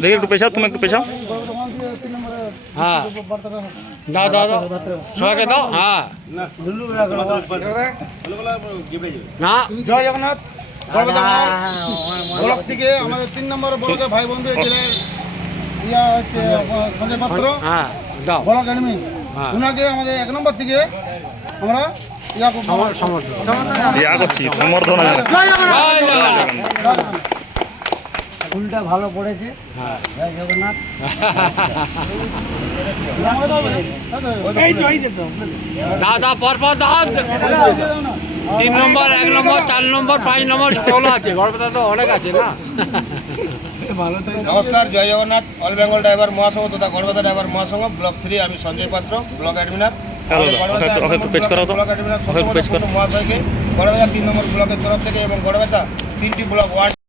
দেখি একটু পেছাও তুমি একটু নম্বরে হ্যাঁ। দাও দাও দাও সবাইকে দাও হ্যাঁ। লুলু বেলা করে। না জয় জগন্নাথ ব্লক থেকে আমাদের তিন নম্বর বড়দের ভাই বন্ধু এখানে ইয়া হচ্ছে সঞ্জয় পাত্র। হ্যাঁ ব্লক অ্যাডমিন হ্যাঁ। ওনাকে আমাদের এক নম্বর থেকে আমরা ইয়া। সমর্থন! ফুলটা ভালো পড়েছে। হ্যাঁ জয় জগন্নাথ। দাও দাও পর পর তিন নম্বর এক নম্বর চার নম্বর পাঁচ নম্বর স্টল আছে। গড়বেতা তো অনেক আছে না? নমস্কার জয় জগন্নাথ। অল বেঙ্গল ড্রাইভার মহাসংঘ তথা গড়বাদা ড্রাইভার মহাসংঘ ব্লক থ্রি আমি সঞ্জয় পাত্র ব্লক অ্যাডমিনার মহাশয়কে গড়বেতা তিন নম্বর ব্লকের তরফ থেকে এবং গড়বেতা তিনটি ব্লক ওয়ার্ড